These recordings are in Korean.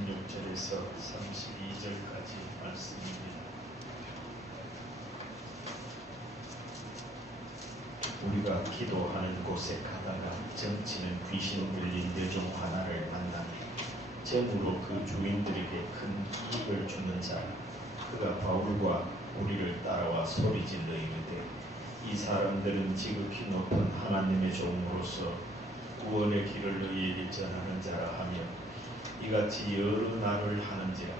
16절에서 32절까지 말씀입니다. 우리가 기도하는 곳에 가다가 정치는 귀신 들린 여종 하나를 만나 재물로 그 주인들에게 큰 이익을 주는 자라. 그가 바울과 우리를 따라와 소리질러 이르되 이 사람들은 지극히 높은 하나님의 종으로서 구원의 길을 너희에게 전하는 자라 하며 이같이 여러 날을 하는지라.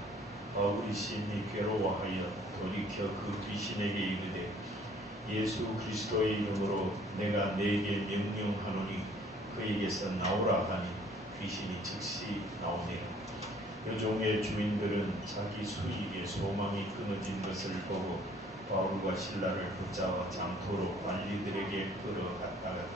바울이 심히 괴로워하여 돌이켜 그 귀신에게 이르되 예수 그리스도의 이름으로 내가 네게 명령하노니 그에게서 나오라 하니 귀신이 즉시 나오니라. 여종의 주인들은 자기 수익의 소망이 끊어진 것을 보고 바울과 신라를 붙잡아 장토로 관리들에게 끌어갔다가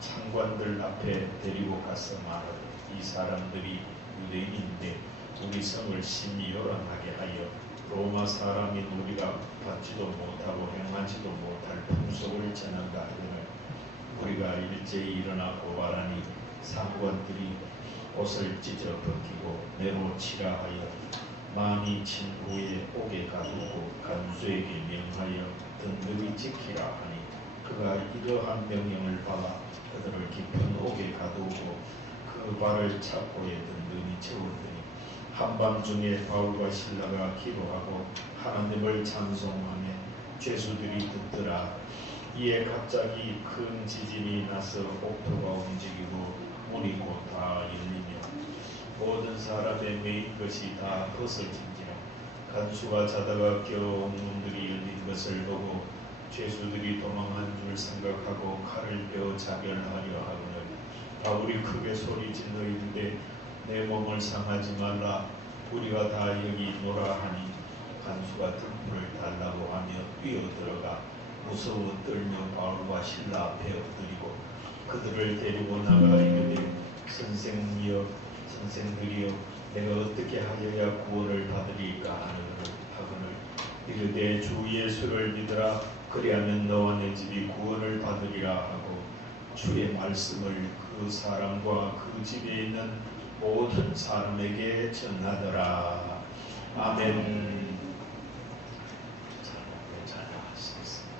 창관들 앞에 데리고 가서 말하되 이 사람들이 유대인인데 우리 성을 심히 요란하게 하여 로마 사람인 우리가 받지도 못하고 행하지도 못할 풍속을 전한다 하거늘 우리가 일제히 일어나 고발하니 상관들이 옷을 찢어 벗기고 매로 치라 하여 많이 친 후에 옥에 가두고 간수에게 명하여 든든히 지키라 하니 그가 이러한 명령을 받아 그들을 깊은 옥에 가두고 그 발을 착고에 든든히 채웠더니 한밤중에 바울과 신라가 기도하고 하나님을 찬송하며 죄수들이 듣더라. 이에 갑자기 큰 지진이 나서 옥토가 움직이고 문이 곧 다 열리며 모든 사람의 메인 것이 다 벗어진지라. 간수가 자다가 겨우 문들이 열린 것을 보고 죄수들이 도망한 줄 생각하고 칼을 베어 자결하려 하거늘 바울이 크게 소리질러 이르되 내 몸을 상하지 말라. 우리가 다 여기 노라 하니 간수가 등불을 달라고 하며 뛰어들어가 무서워 떨며 바울과 신라 앞에 엎드리고 그들을 데리고 나가 이르되 선생이여 선생들이여 내가 어떻게 하여야 구원을 받으리까 하거늘 이르되 주 예수를 믿으라. 그리하면 너와 내 집이 구원을 받으리라 하고 주의 말씀을 그 사람과 그 집에 있는 모든 사람에게 전하더라. 아멘. 잘 나가시겠습니다.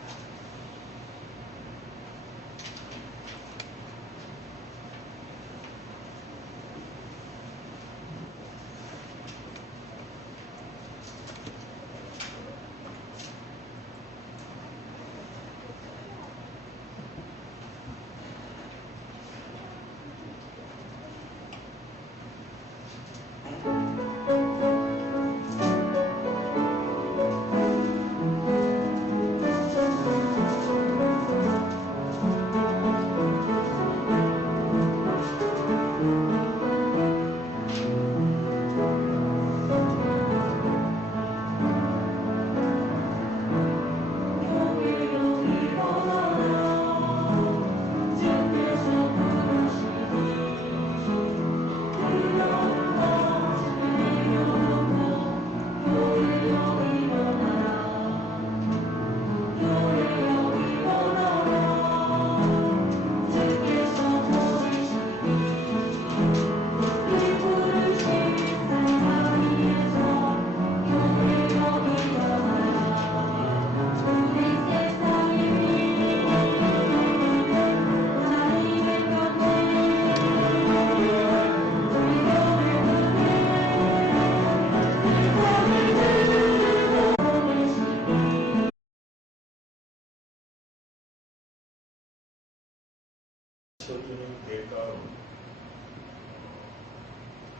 쳐주는 대가로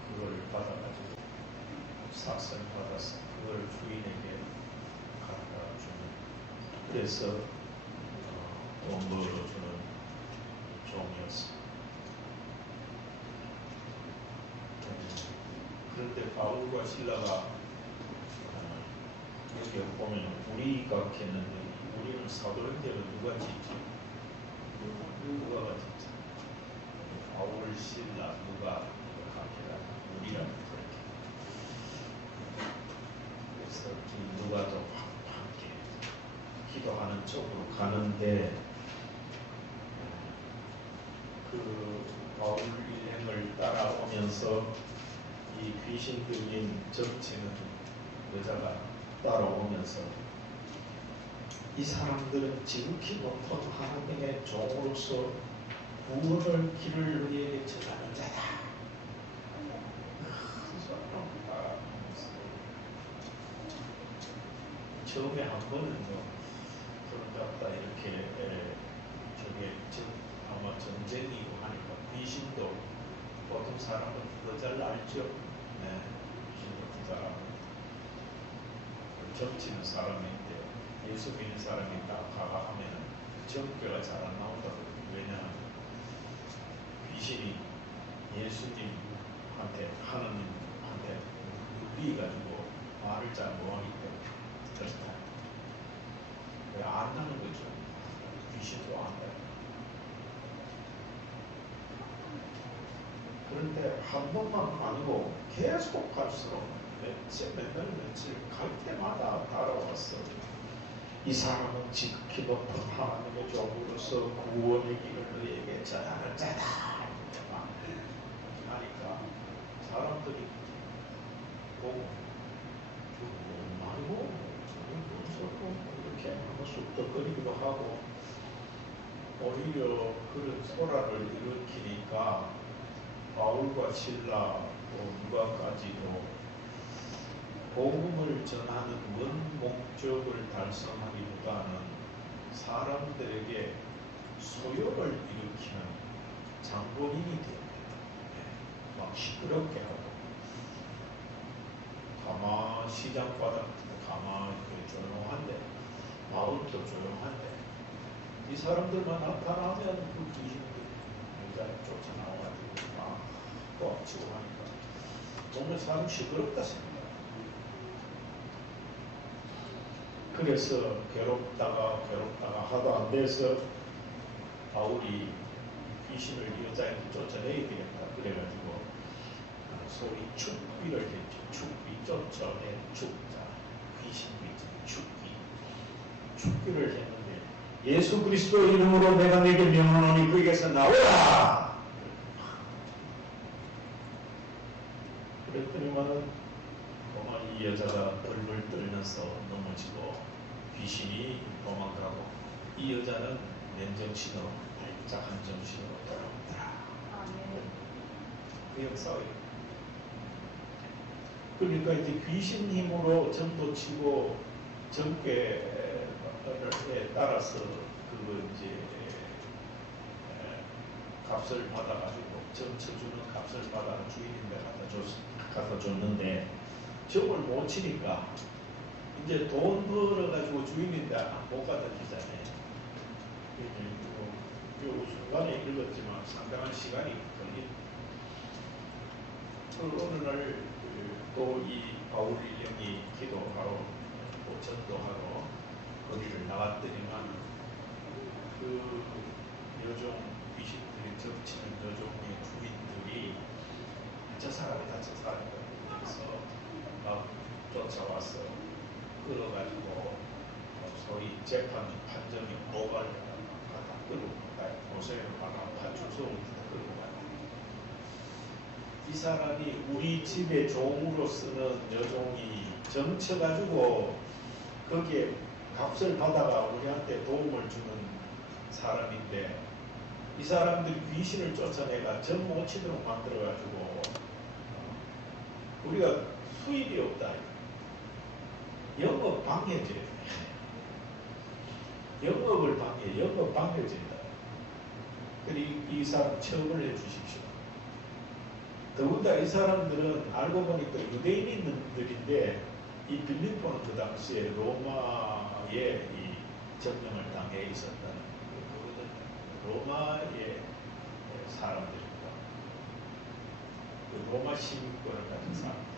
그걸 받아가지고 삭선 받아서 그걸 주인에게 갖다 주는 그래서 돈 벌어주는 종이었습니다. 그런데 바울과 신라가 여기 보면 우리가 했는데 우리는 사도행전을 누가 짓지? 누가 짓지? 바울, 신라, 누가 각해라 우리라는 그렇게. 그래서 이 누가도 함께 기도하는 쪽으로 가는데 그 바울 일행을 따라오면서 이 귀신 들린 정치는 여자가 따라오면서 이 사람들은 지극히 높은 하나님의 종으로서 구원의 길을 우리에게 전하는 자다. 처음에 한 번은 그런갑다 이렇게 저게 아마 전쟁이고 하니까 귀신도 보통 사람은 더 잘 알죠. 네, 귀신도 그 사람은 정치는 사람인데 예수 믿는 사람이 딱 가가하면 정죄가 잘 안 나온다고. 왜냐하면 귀신이 예수님한테 하나님한테 삐가지고 말을 잘 못하기 때문에 그렇다. 왜 안다는 거죠? 귀신도 안다. 그런데 한 번만 아니고 계속 갈수록 맨날 며칠 갈 때마다 따라왔어. 이 사람은 지극히 높은 하나님의 종으로서 구원의 길을 너희에게 전하는 자다. 하니까 사람들이 보고 아이고 이렇게 하고 쑥덕거리기도 하고 오히려 그런 소란을 일으키니까 바울과 실라 또 누가까지도 복음을 전하는 원 목적을 달성하기보다는 사람들에게 소요를 일으키는 장본인이 됩니다. 막 시끄럽게 하고 가만 시장 바닥 가만히 조용한데 마을도 조용한데 이 사람들만 나타나면 그 귀신들이 여자를 쫓아나와가지고 막 꼬아치고 하니까 정말 사람 시끄럽다 생각해요. 그래서 괴롭다가 하도 안 돼서 바울이 귀신을 여자에게 쫓아내야 되겠다. 그래가지고 소위 축비를 했죠. 축비 쫓아낸 축자. 귀신 귀자. 축비를 했는데 예수 그리스도 이름으로 내가 내게 명하노니 그에게서 나오라. 그랬더니만은 정말 이 여자가 벌벌 떨면서 넘어지고 귀신이 도망가고 이 여자는 맨정신으로 발작 한정신으로 돌아오더라. 그 역사예요. 그러니까 이제 귀신 힘으로 전도 치고 정죄에 따라서 그거 이제 값을 받아가지고 점 쳐주는 값을 받아 주인인데 갖다 줬는데 점을 못 치니까 이제 돈 벌어가지고 주인인데 못 갖다 주잖아요. 요 순간에 읽었지만 상당한 시간이 걸린. 어느 날 또 이 바울 일령이 기도하러 또 전도하러 거리를 나갔더니만 그 여종 귀신들이 덮치는 여종의 주인들이 저 사람이 저 사람이 그래서 막 쫓아와서 끌어가지고 소위 재판 판정이 고발을 갖다 끌고 가요. 고소를 받아 판출소를 끌고 가요. 이 사람이 우리 집의 종으로 쓰는 여종이 정쳐가지고 거기에 값을 받아가 우리한테 도움을 주는 사람인데 이 사람들이 귀신을 쫓아내가 점 못 치도록 만들어가지고 우리가 수입이 없다. 영업 방해죄. 영업 방해죄다. 그리고 이 사람 처벌해 주십시오. 더군다나 이 사람들은 알고 보니까 유대인들인데 이 빌립보는 그 당시에 로마의 이 점령을 당해 있었다는 로마의 사람들입니다. 그 로마 시민권을 가진 사람들.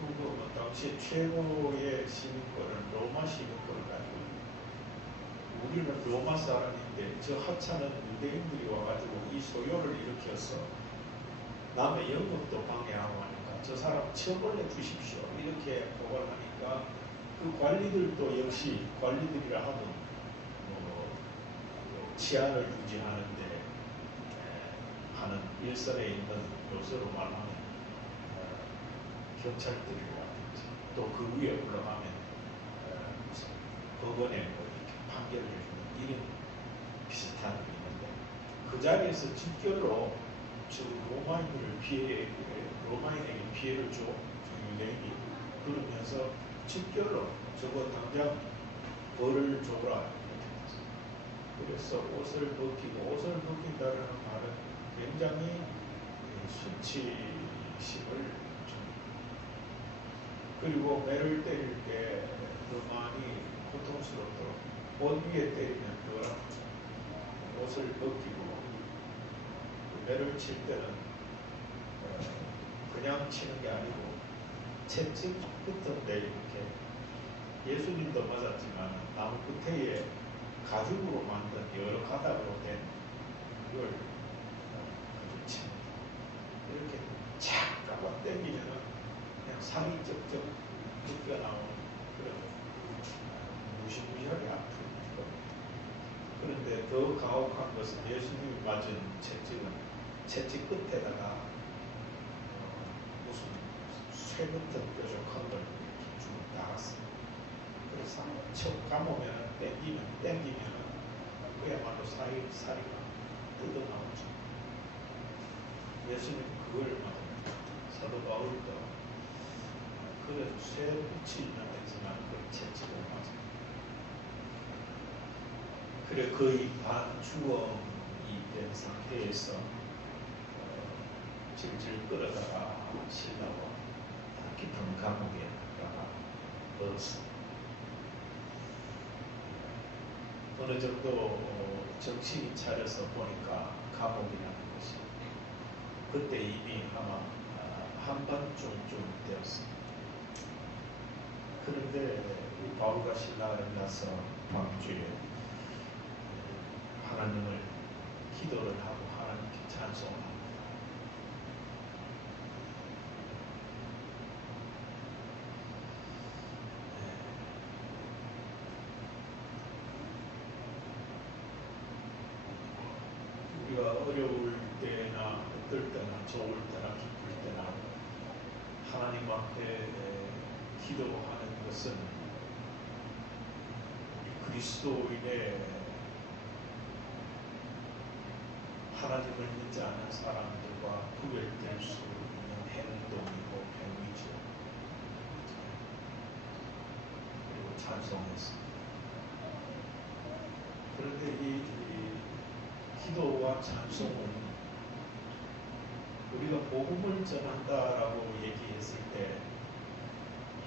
그리고 당시 최고의 시민권은 로마 시민권을 가지고 우리는 로마 사람인데 저 하찮은 유대인들이 와가지고 이 소요를 일으켜서 남의 영업도 방해하고 하니까 저 사람 처벌해 주십시오. 이렇게 고발하니까 그 관리들도 역시 관리들이라 하면 치안을 유지하는데 하는 일선에 있는 요새로 말하면 경찰들이라든지 또 그 위에 올라가면 무슨 법원에 뭐 이렇게 판결을 해주는 이런 비슷한 게 있는데 그 자리에서 직결로 저 로마인에게 피해를 줘 유대인이 그러면서 직결로 저거 당장 벌을 줘라. 그래서 옷을 벗긴다는 말은 굉장히 수치심을 줍니다. 그리고 매를 때릴 때 로마니 고통스럽도록 옷 위에 때리면 그거랑 옷을 벗기고 매를 칠 때는 그냥 치는 게 아니고 채찍 끝인데 이렇게 예수님도 맞았지만 나무 끝에 가죽으로 만든 여러 가닥으로 된 이걸 가지고 칩니다. 이렇게 착 까봐 당기면은 그냥 살이 쩍쩍 뜯겨나오는 그런 무시무시하게 아픈 겁니다. 그런데 더 가혹한 것은 예수님이 맞은 채찍은 채찍 끝에다가 무슨 쇠 같은 뾰족한 걸 쭉 달았습니다. 그래서 척 감으면 땡기면 그야말로 살이 뜯어나오죠. 예수님 그걸 맞습니다. 사도 바울도 그래도 쇠 붙이는 되지만 그 채찍을 맞습니다. 그래 거의 반주검이 된 상태에서 질질 끌어다가 신라와 깊은 감옥에 넣었습니다. 어느 정도 정신이 차려서 보니까 감옥이라는 것이 그때 이미 아마 한밤중쯤 되었습니다. 그런데 바울과 실라를 나서 밤중에 하나님을 기도를 하고 하나님께 찬송합니다. 우리가 어려울 때나 어떨 때나 좋을 때나 기쁠 때나 하나님 앞에 기도하는 것은 우리 그리스도인의 하나님을 믿지 않은 사람들과 구별될 수 있는 행동이고 행위죠. 그리고 찬송했습니다. 그런데 이 기도와 찬송은 우리가 복음을 전한다라고 얘기했을 때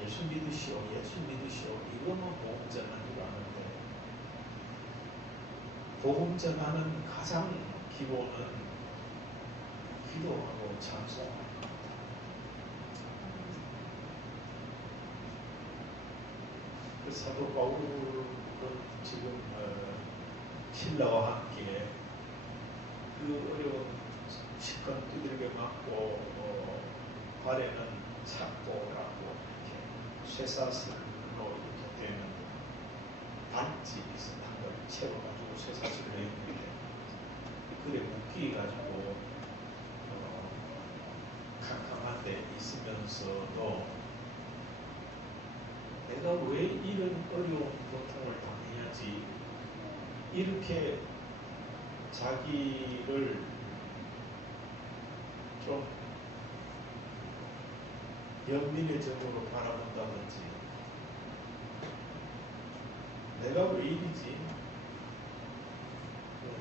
예수 믿으시오 이거만 복음 전하기로 하는데 복음 전하는 가장 기본은 기도하고 찬송합니다. 그 사도 바울은 지금 신라와 함께 그 어려운 식권 두들겨 맞고 발에는 착고라고 이렇게 쇠사슬로 이렇게 되는 단지 비슷한 걸 채워가지고 쇠사슬을 했는데 그래 묶이가지고 캄캄한 데 있으면서도 내가 왜 이런 어려운 고통을 당해야지 이렇게 자기를 좀 연민의적으로 바라본다든지 내가 왜 이리지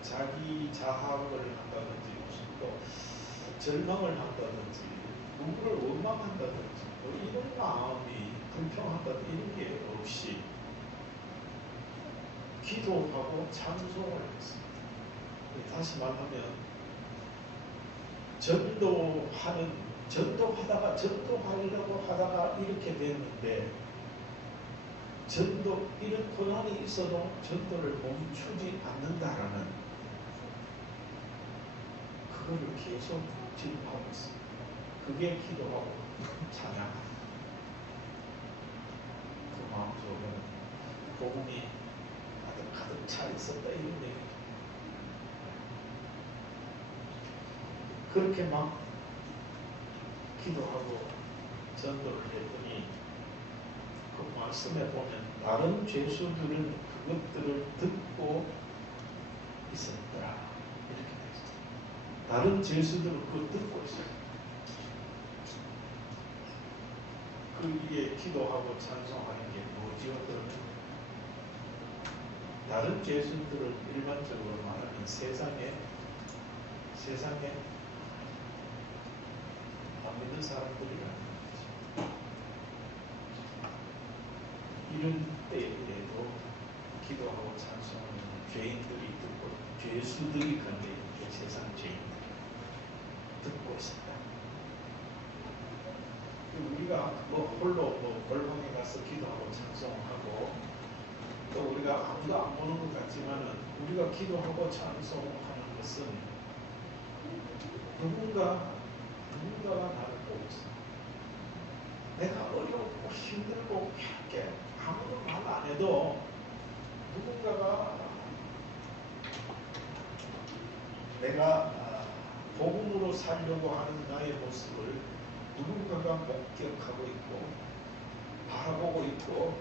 자기 자학을 한다든지 무슨 또 절망을 한다든지 누구를 원망한다든지 뭐 이런 마음이 불평한다든지 이런 게 없이 기도하고 찬송을 했습니다. 다시 말하면 전도하려고 하다가 이렇게 됐는데 이런 고난이 있어도 전도를 멈추지 않는다라는 그거를 계속 지금하고 있습니다. 그게 기도하고 찬양합니다. 그 마음속에는 복음이 가득 차 있었다 이런 얘기죠. 그렇게 막 기도하고 전도를 했더니 그 말씀에 보면 다른 죄수들은 그것들을 듣고 있었더라 이렇게 되어 있어요. 다른 죄수들은 그걸 듣고 있어요. 그게 기도하고 찬송하는 게 뭐지요? 그러면 다른 죄수들은 일반적으로 말하는 세상에 안 믿는 사람들이라는 거죠. 이런 때에도 기도하고 찬송하는 죄인들이 듣고 죄수들이 근데 세상 죄인들이 듣고 있었다. 우리가 홀로 골방에 가서 기도하고 찬송하고 또 우리가 아무도 안 보는 것 같지만은 우리가 기도하고 찬송하는 것은 누군가가 나를 보고 있어. 내가 어렵고 힘들고 이렇게 아무도 말 안 해도 누군가가 내가 복음으로 살려고 하는 나의 모습을 누군가가 목격하고 있고 바라보고 있고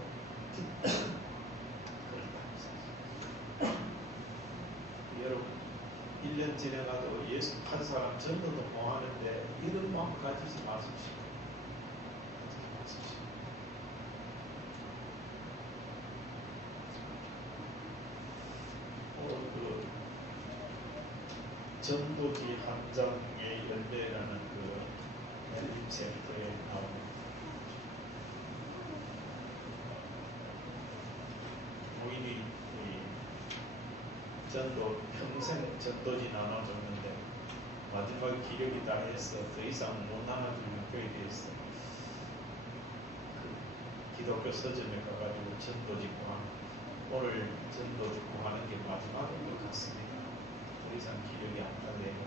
그렇다. 여러분 1년 지나가도 예수 한 사람 전도도 못 하는데 이런 마음 가지지 마십시오. 그 전도지 한 장의 열매라는 그 멜린 챕터에 나오는 노인이 전도 평생 전도지 나눠줬는데 마지막 기력이 다 해서 더 이상 못 나눠주는 거에 대해서 그 기독교 서점에 가가지고 전도지 구하는 오늘 전도지 구하는 게 마지막인 것 같습니다. 더 이상 기력이 안 나네요.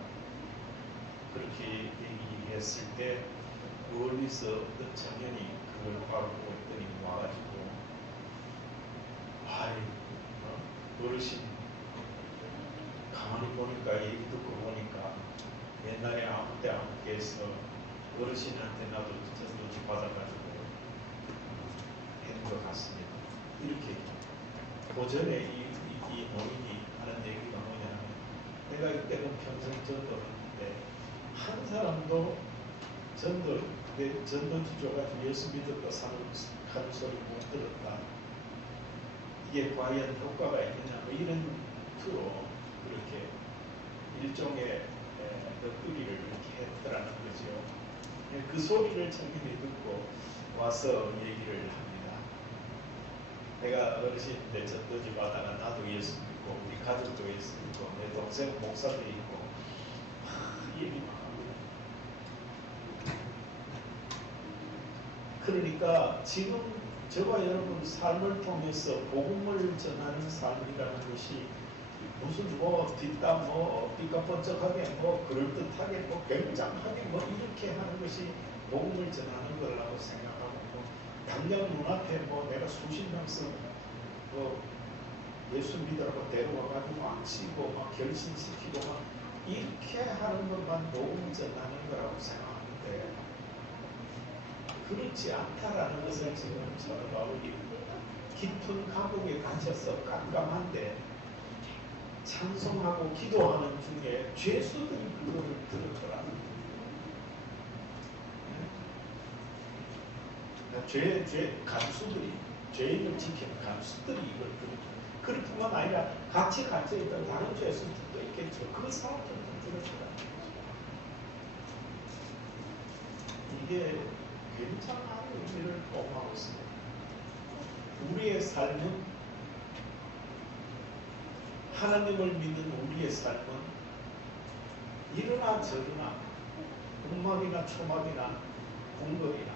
그렇게 얘기했을 때 멀리서 어떤 청년이 그걸 바라보고 있더니 와가지고 아이 어르신 가만히 보니까 얘기 듣고 보니까 옛날에 아무 때 아무 때에서 어르신한테 나도 전도지 받아가지고 했는 것 같습니다. 이렇게 고전에 이 노인이 하는 얘기가 뭐냐면 내가 이때는 평생 전도를 했는데 한 사람도 내 전도지 줘가지고 예수 믿었다 하는 소리 못 들었다. 이게 과연 효과가 있느냐 뭐 이런 투로 그렇게 일종의 넋두리를 이렇게 했더라는 거죠. 그 소리를 청년이 듣고 와서 얘기를 합니다. 내가 어르신인데 전도지 받아가 나도 예수 믿고 우리 가족도 예수 믿고 내 동생 목사도 있고 얘기만 합니다. 그러니까 지금 저와 여러분 삶을 통해서 복음을 전하는 삶이라는 것이 무슨 뒷담 삐까뻔쩍하게 그럴듯하게 굉장하게 이렇게 하는 것이 복음을 전하는 거라고 생각하고 당장 눈앞에 내가 수십 명씩 예수 믿으라고 데려와가지고 앉히고 결신시키고 이렇게 하는 것만 복음 전하는 거라고 생각하는데 그렇지 않다라는 것을 지금 사도 바울이 깊은 감옥에 갇혀서 깜깜한데 찬송하고 기도하는 중에 죄수들이 그거를 들었더라는 거예요. 간수들이 죄인을 지키는 간수들이 이걸 들었더라고요. 그렇뿐만 아니라 같이 갇혀있던 다른 죄수들도 있겠죠. 그 사람들도 들었더라고요. 이게 굉장한 의미를 포함하고 있습니다. 우리의 삶은 하나님을 믿는 우리의 삶은 이러나 저러나 음악이나 초막이나 궁궐이나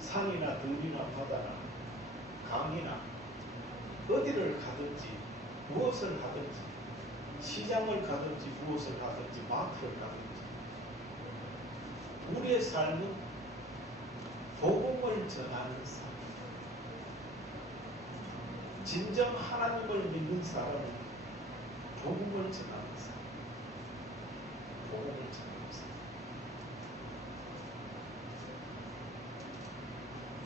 산이나 들이나 바다나 강이나 어디를 가든지 무엇을 하든지 시장을 가든지 무엇을 하든지 마트를 가든지 우리의 삶은 복음을 전하는 삶. 진정 하나님을 믿는 사람은 복음을 전하는 삶. 복음을 전하는 삶.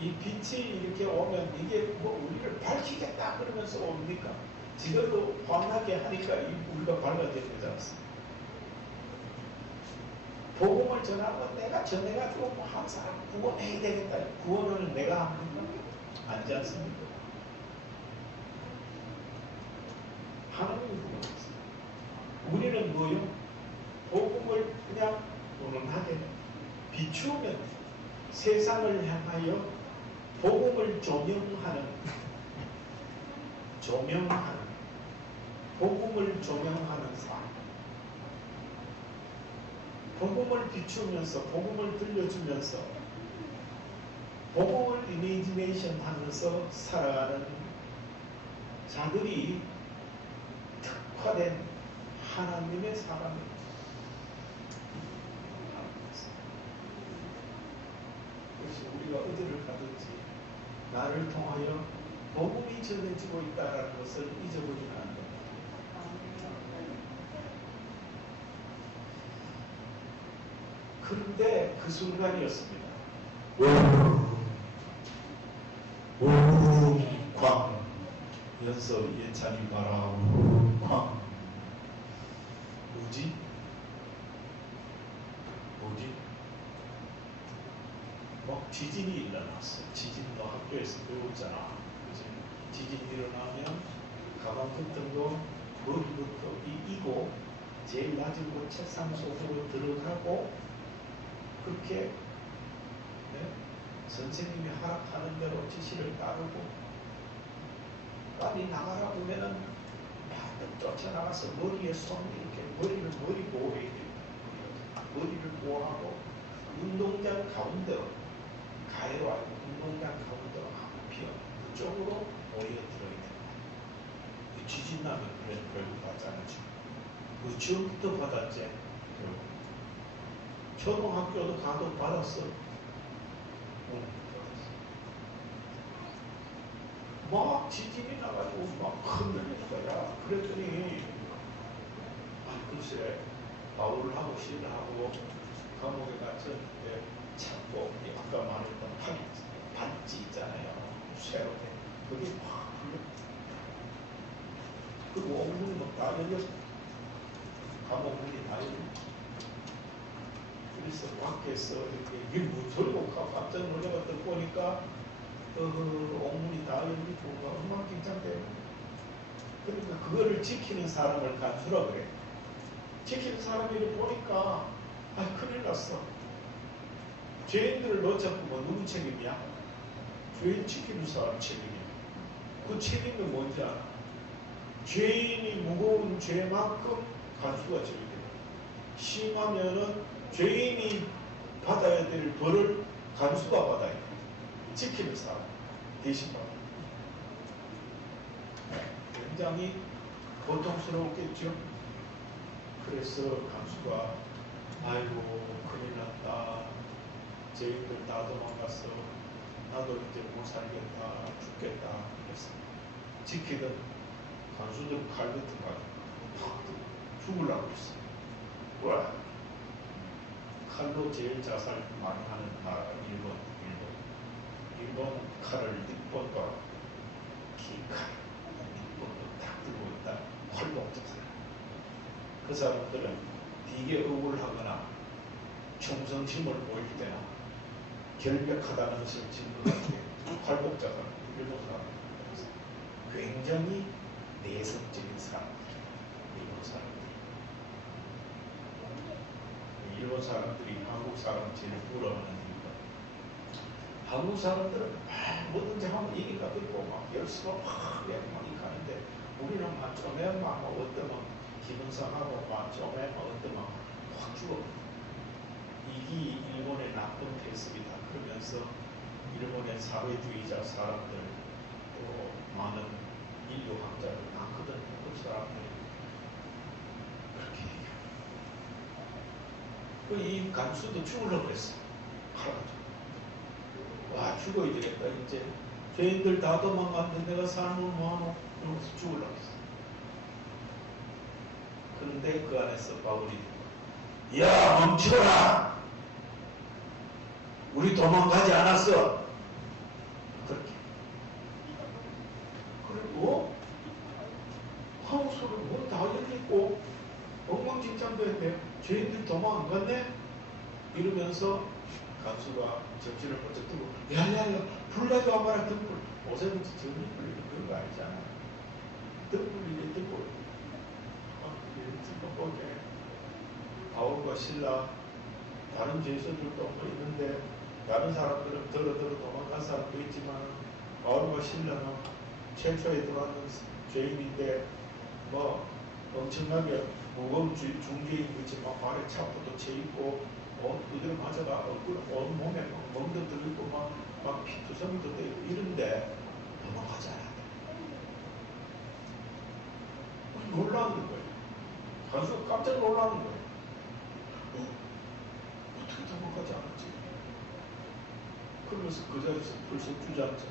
이 빛이 이렇게 오면 이게 뭐 우리를 밝히겠다 그러면서 옵니까? 지들도 환하게 하니까 우리가 밝아져야 되지 않습니까? 복음을 전하고 내가 전해가지고 뭐 한 사람 구원해야 되겠다. 구원을 내가 합니까? 아니지 않습니까? 하나님이 구원했어요. 우리는 뭐요? 복음을 그냥 운운하게 비추면 세상을 향하여 복음을 복음을 조명하는 삶. 복음을 비추면서 복음을 들려주면서 복음을 이미지네이션 하면서 살아가는 자들이 특화된 하나님의 사람입니다. 그래서 우리가 어디를 가든지 나를 통하여 복음이 전해지고 있다는 것을 잊어버리면 안 됩니다. 그런데 그 순간이었습니다. 광 연서 예찬이 봐라. 광 뭐지? 막 지진이 일어났어. 지진도 학교에서 배웠잖아. 그치? 지진이 일어나면 가방 같은 거 머리부터 이고 제일 낮은 곳 책상 속으로 들어가고 그렇게 선생님이 허락하는 대로 지시를 따르고 빨리 나가라 보면은 막 쫓아나가서 머리에 손 이렇게 머리 보호해야 됩니다. 머리를 보호하고 운동장 가운데로 가해로 알고 운동장 가운데로 한번 피어 그쪽으로 모여들어야 됩니다. 지진 나면 그래 결국 받지 않죠. 유치원부터 받았지. 결국 초등학교도 가도 받았어. 막 지진이 나가지고 막 흔들리는 거야. 그랬더니 글쎄 바울을 하고 시를 하고 감옥에 갇혔는데 참고 아까 말했던 반지 있잖아요. 쇠로 된 그게 막 흘러. 그리고 옥문이 다 열렸어. 감옥 문이 다 열렸어. 그래서 밖에서 이렇게 물들고 깜짝 놀라가지고 보니까 옥문이 다 열리고 엉망진창대요. 그러니까 그거를 지키는 사람을 간수라 그래. 지키는 사람이 보니까 큰일 났어. 죄인들을 놓쳤구만. 누구 책임이야? 죄인 지키는 사람 책임이야. 그 책임은 뭔지 알아? 죄인이 무거운 죄만큼 간수가 져야 돼. 심하면은 죄인이 받아야 될 벌을 간수가 받아야 돼. 지키는 사람 대신 받아. 굉장히 고통스러웠겠죠. 그래서 간수가 아이고 큰일 났다. 죄인들 다 도망갔어. 나도 이제 못 살겠다. 죽겠다. 그랬어. 지키던 간수들 칼 같은 거 팍 죽으려고 했어. 와. 칼로 제일 자살 많이 하는 나라가 일본 칼을 6번 돌아. 긴 칼. 6번도 딱 들고 있다. 활복 자살. 그 사람들은 되게 억울하거나 충성심을 보일 때나 결백하다는 것을 증거할 때 활복 자살. 일본 사람들. 굉장히 내성적인 사람들. 일본 사람들. 일본 사람들이 한국 사람 제일 부러워하는 이유가 한국 사람들은 뭐든지 하면 얘기가 듣고 막 열심히 막 가는데 우리는 막 쪼매면 막 어떠면 기분 상하고 막 쪼매면 어떠면 확 죽어. 이게 일본의 나쁜 패습이다. 그러면서 일본의 사회주의자 사람들 또 많은 인류학자들 많거든. 그 사람들이 그렇게 얘기해요. 이 간수도 죽으려고 그랬어. 할아버지. 와, 죽어야 되겠다. 이제 죄인들 다 도망갔는데 내가 삶을 뭐하노? 이러면서 죽으려고 했어. 그런데 그 안에서 바울이 야, 멈춰라! 우리 도망가지 않았어. 다마스코는 문다 열리고 엉망진창됐네. 죄인들 도망 안 갔네? 이러면서 간수가 정신을 번쩍 뜨고 야야야 불나도 안 가라 등불. 요새는 정신 불리는 그런 거 아니잖아. 등불이네 등불. 지금 보게 바울과 신라 다른 죄수들도 뭐 있는데 다른 사람들은 들어 도망간 사람도 있지만 바울과 신라는 최초에 들어왔는 죄인인데 뭐 엄청나게 무거운 중죄인 그렇지만 발에 차포도 채있고 두드려 맞아가 온 몸에 멍도 들고 막 피투성이도 되고 이런데 도망가지 않았다. 놀라는 거예요. 간수가 깜짝 놀라는 거예요. 어떻게 도망가지 않았지? 그러면서 그 자리에서 벌써 주저앉아.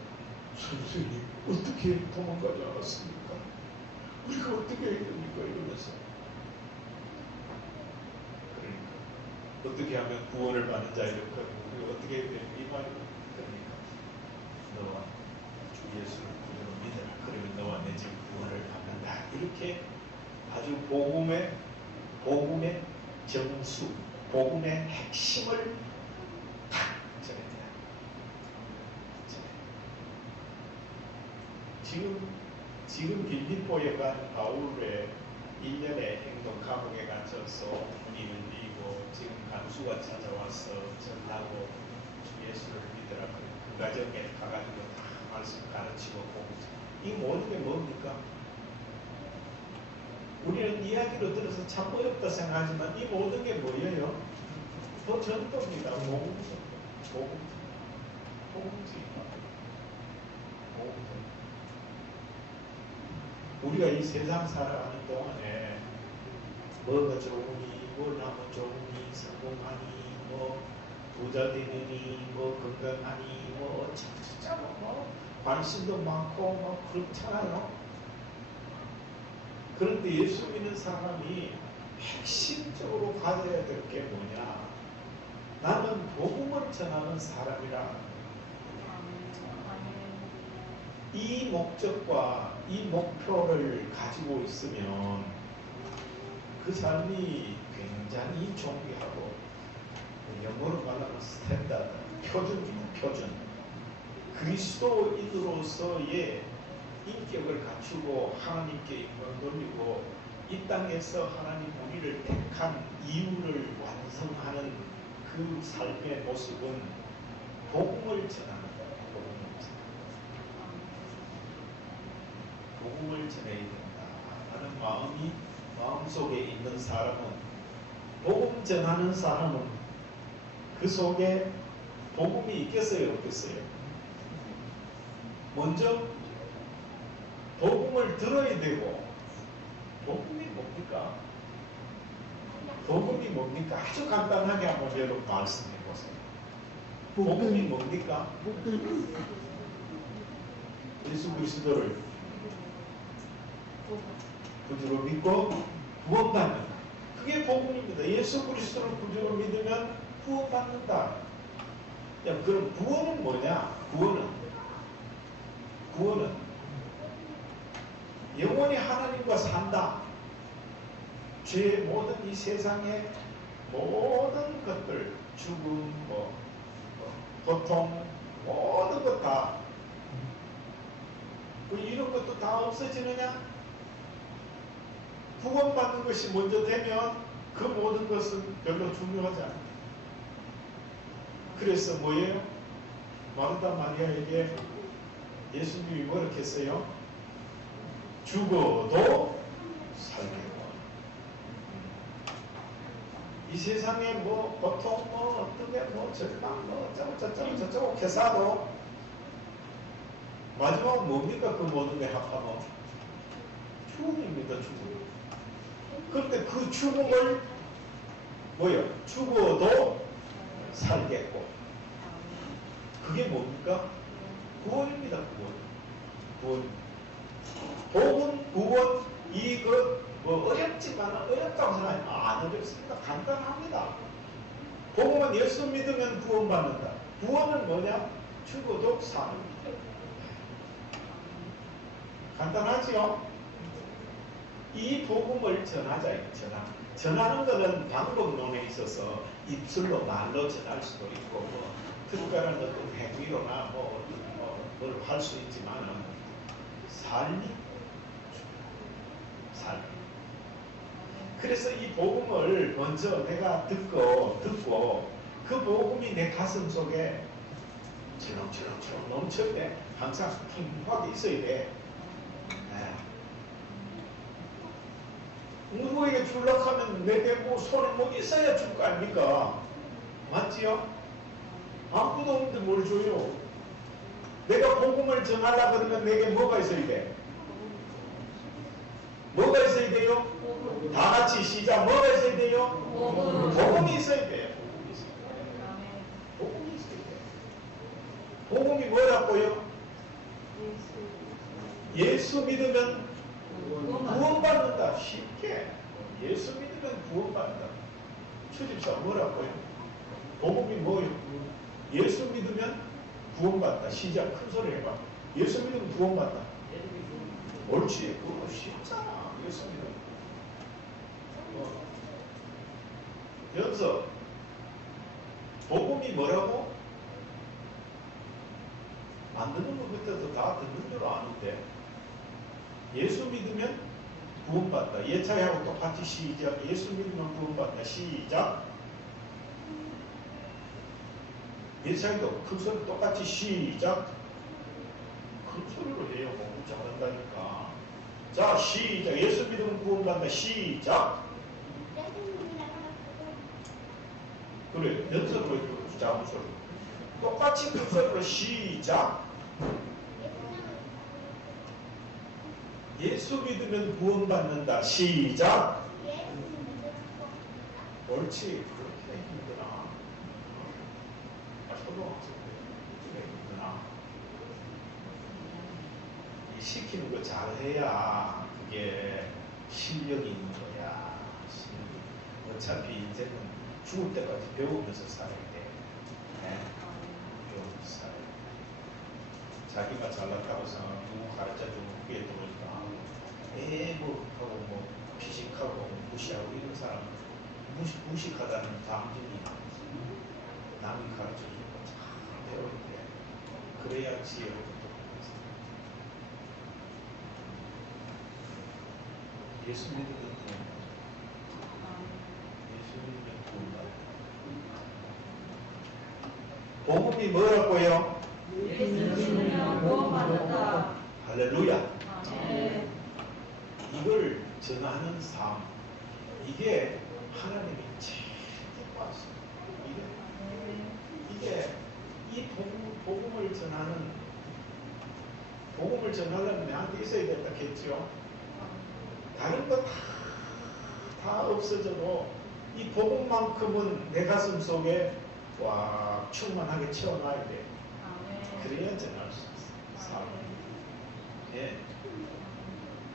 선생님 어떻게 도망가지 않았습니까? 우리가 어떻게 해야 됩니까? 이러면서 그러니까 어떻게 하면 구원을 받는 자의 역할을 우리가 어떻게 해야 되는 이 말이고 그러니까 너와 주 예수를 구주로 믿어라. 그러면 너와 내 집 구원을 받는다. 이렇게 아주 복음의 정수, 복음의 핵심을 탁 전해줘야 지금 빌립보에 간 바울의 1년의 행동 감옥에 갇혀서 문이 열리고 지금 간수가 찾아와서 전하고 주 예수를 믿으라. 그 과정에 가가지고 다 말씀 가르치고 이 모든 게 뭡니까? 우리는 이야기로 들어서 참 어렵다 생각하지만 이 모든 게 뭐예요? 더 전도입니다. 복음지. 우리가 이 세상 살아가는 동안에 뭐가 좋으니, 뭘 하면 좋으니, 성공하니, 뭐 부자 되느니, 뭐 건강하니, 뭐 진짜 뭐 관심도 많고 뭐 그렇잖아요. 그런데 예수 믿는 사람이 핵심적으로 가져야 될 게 뭐냐? 나는 복음을 전하는 사람이라. 이 목적과 이 목표를 가지고 있으면 그 삶이 굉장히 존귀하고 영어로 말하면 스탠다드, 표준입니다. 표준. 그리스도인으로서의 인격을 갖추고 하나님께 영광 돌리고 이 땅에서 하나님 우리를 택한 이유를 완성하는 그 삶의 모습은 복음을 전하는 거예요. 복음을 전해야 된다 하는 마음속에 있는 사람은, 복음 전하는 사람은 그 속에 복음이 있겠어요? 없겠어요? 먼저 복음을 들어야 되고, 복음이 뭡니까? 복음이 뭡니까? 아주 간단하게 한번 여러분 말씀해 보세요. 복음이 뭡니까? 예수 그리스도를 구주로 믿고 구원받는, 그게 복음입니다. 예수 그리스도를 구주로 믿으면 구원받는다. 야, 그럼 구원은 뭐냐? 구원은 영원히 하나님과 산다. 죄의 모든 이 세상의 모든 것들, 죽음, 고통, 모든 것 다, 이런 것도 다 없어지느냐? 구원받는 것이 먼저 되면 그 모든 것은 별로 중요하지 않아요. 그래서 뭐예요? 마르다 마리아에게 예수님이 뭐라고 했어요? 죽어도 살겠고. 이 세상에 뭐 고통, 뭐 어떻게 뭐 절망, 뭐 어쩌고 저쩌고 해서도 마지막은 뭡니까? 그 모든 게 합하면 죽음입니다. 죽음. 그런데 그 죽음을 뭐예요? 죽어도 살겠고. 그게 뭡니까? 구원입니다. 구원. 복음, 구원, 이것 뭐 어렵지만 어렵다고 생각하면 안 어렵습니다. 간단합니다. 복음은 예수 믿으면 구원받는다. 구원은 뭐냐? 죽어도 사는 거다. 간단하지요? 이 복음을 전하자. 전하는 것은 방법론에 있어서 입술로 말로 전할 수도 있고 뭐 특별한 어떤 행위로나 뭘 할 수 있지만은 삶. 그래서 이 복음을 먼저 내가 듣고 그 복음이 내 가슴 속에 주렁주렁 넘칠 때 항상 풍부하게 있어야 돼. 누구에게 주려고 하면 내게 뭐 손에 뭐 있어야 줄 거 아닙니까? 맞지요? 아무도 없는데 뭘 줘요? 내가 복음을 전하려고 그러면 내게 뭐가 있어야 돼? 뭐가 있어야 돼요? 다 같이 시작. 뭐가 있어야 돼요? 복음이 있어야 돼요. 복음이 있어야 돼요. 복음이 뭐라고요? 예수 믿으면 구원받는다. 쉽게. 예수 믿으면 구원받는다. 추집사 뭐라고요? 복음이 뭐예요? 예수 믿으면 구원받다. 시작. 큰 소리 해봐. 예수 믿으면 구원받다. 옳지. 그거 쉽잖아. 예수 믿으면. 연서 복음이 뭐라고? 안 듣는 것부터도 다 듣는 줄 아는데 예수 믿으면 구원받다. 예차이하고 똑같이 시작. 예수 믿으면 구원받다. 시작. 예차이도 큰 소리 똑같이 시작. 큰 소리로 해요. 공부 잘한다니까. 자, 시작. 예수 믿으면 구원받다. 시작. 그래, 연습으로 해도 작은 소리. 똑같이 큰 소리로 시작. 예수 믿으면 구원받는다. 시작. 옳지. 그렇게 힘드나? 초등학생들 힘드나? 이 시키는 거 잘해야 그게 실력이 있는 거야. 어차피 인생은 죽을 때까지 배우면서 살아야 돼. 네? 배우면서 살아야 돼. 자기가 잘났다고 생각하고 누구 가르쳐주고 그게 들어오니까 하고 뭐 피식하고 무시하고 이런 사람 무식하다는 감정이 남이 가르쳐주고 잘 배워야 돼. 그래야 지혜를 얻어가겠어. 예수 믿는 것 예수 믿는 구원다. 복음이 뭐라고요? 예수 믿으면 구원받는다. 할렐루야. 네. 이걸 전하는 삶, 이게 하나님이 제일 좋아하십니다. 이게 이 복음을 전하려면 내한테 있어야 된다 했죠. 다른 거 다 없어져도 이 복음만큼은 내 가슴 속에 와 충만하게 채워놔야 돼. 그래야 전할 수 있어. 삶을. 예.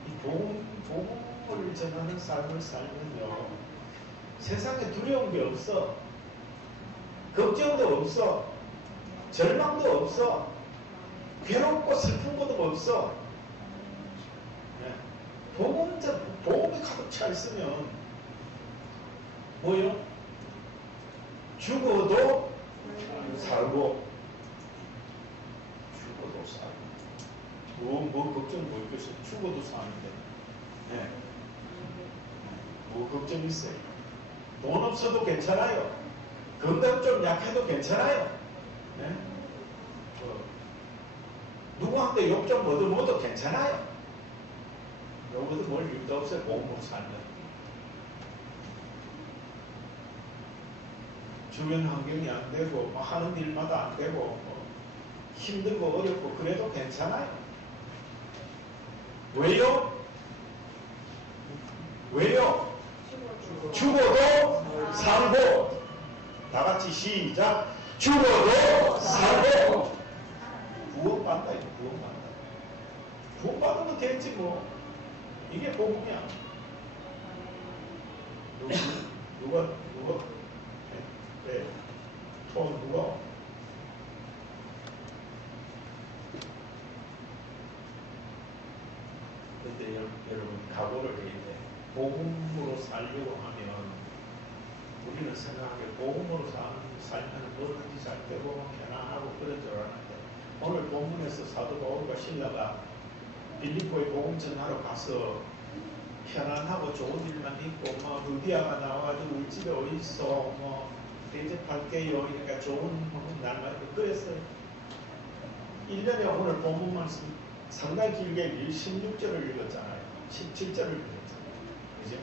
이 복음을 전하는 삶을 살면요, 세상에 두려운 게 없어. 걱정도 없어. 절망도 없어. 괴롭고 슬픈 것도 없어. 네. 복음이 가득 차 있으면 뭐요? 죽어도 살고 뭐 걱정 뭐 있겠어요? 죽어도 사는데. 네. 뭐 걱정 있어요? 돈 없어도 괜찮아요. 건강 좀 약해도 괜찮아요. 네? 누구한테 욕 좀 얻어먹어도 괜찮아요. 여기도 뭘 일도 없어요. 몸으로 살면. 주변 환경이 안 되고 하는 일마다 안 되고 힘들고 어렵고 그래도 괜찮아요. 왜요? 왜요? 죽어도 살고. 다 같이 시작. 죽어도 살고. 구원받다. 구원받으면 되지 뭐. 이게 복음이야. 누가 네. 누가 근데요, 여러분 각오를 해야 돼. 복음으로 살려고 하면 우리는 생각하기에 복음으로 살면 뭐든지 잘 되고 편안하고 그런 줄 알았는데 오늘 본문에서 사도 바울과 신라가 빌립보에 복음 전하러 가서 편안하고 좋은 일만 있고 뭐 루디아가 나와가지고 우리 집에 어디서 뭐 대접할게요 이러니까 좋은 날만 있고 그래서 1년에 오늘 본문 말씀 상당히 길게 16절을 읽었잖아요. 17절을 읽었잖아요. 그죠?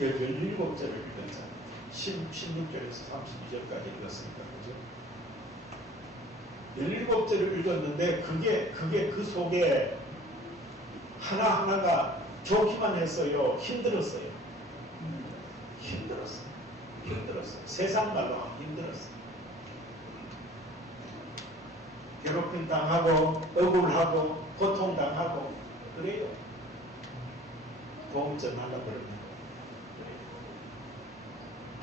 17절을 읽었잖아요. 16절에서 32절까지 읽었으니까 그죠? 17절을 읽었는데 그게 그 속에 하나하나가 좋기만 했어요. 힘들었어요. 힘들었어요. 세상 말로 하면 힘들었어요. 괴롭힘 당하고 억울하고 고통당하고 그래요. 복음 전하려고 그럽니다.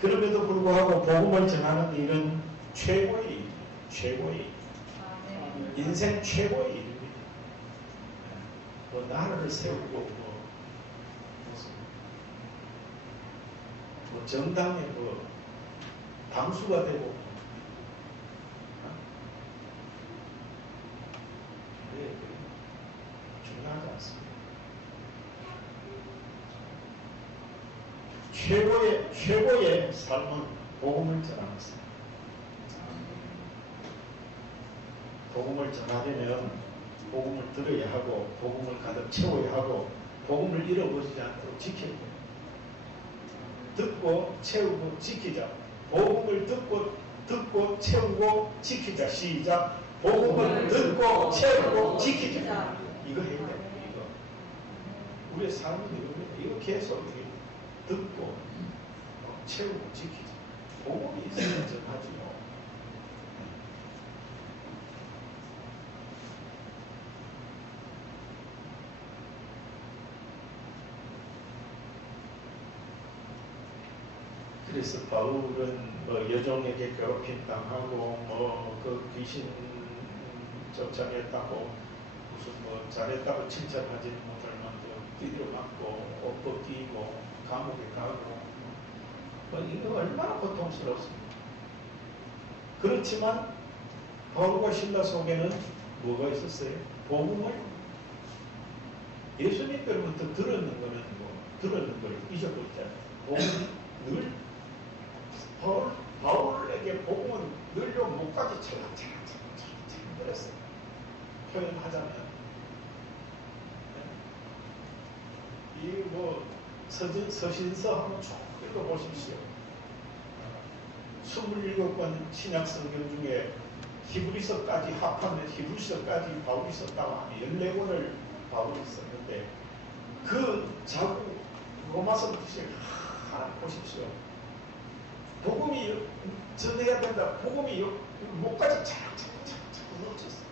그럼에도 불구하고 복음을 전하는 일은 최고의 인생 최고의 일입니다. 뭐 나라를 세우고 뭐 정당의 뭐 당수가 되고 중요하지 않습니다. 최고의 삶은 복음을 전하는 것입니다. 복음을 전하려면 복음을 들어야 하고 복음을 가득 채워야 하고 복음을 잃어버리지 않도록 지켜야 돼요. 듣고 채우고 지키자. 복음을 듣고 채우고 지키자. 시작. 복음을 듣고 채우고 지키자. 이거 해야 돼. 이거. 우리의 삶은 이겁니다. 이거 계속 듣고 채우고 지키자. 복음이 있으면 전하지요. 그래서 바울은 뭐 여종에게 괴롭힘 당하고 뭐 그 귀신 쫓아냈다고 무슨 뭐 잘했다고 칭찬하지는 못할 만큼 두드려 맞고 옷 벗기고 감옥에 가고 뭐 이거 얼마나 고통스럽습니까? 그렇지만 바울과 신라 속에는 뭐가 있었어요? 복음을 예수님께로부터 들었는 거는 들었는 걸 잊어버리잖아요. 복음이 늘 바울에게 복음은 늘려 목까지 차근차근 그랬어요. 표현하자면 이 뭐 서신서 한번 쭉 읽어보십시오. 27권 신약 성경 중에 히브리서까지 합하면 히브리서까지 바울이 썼다고 하면 14권을 바울이 썼는데 그 자꾸 로마서부터 하나 보십시오. 복음이 전해야 된다. 복음이 목까지 자꾸 놓쳤어.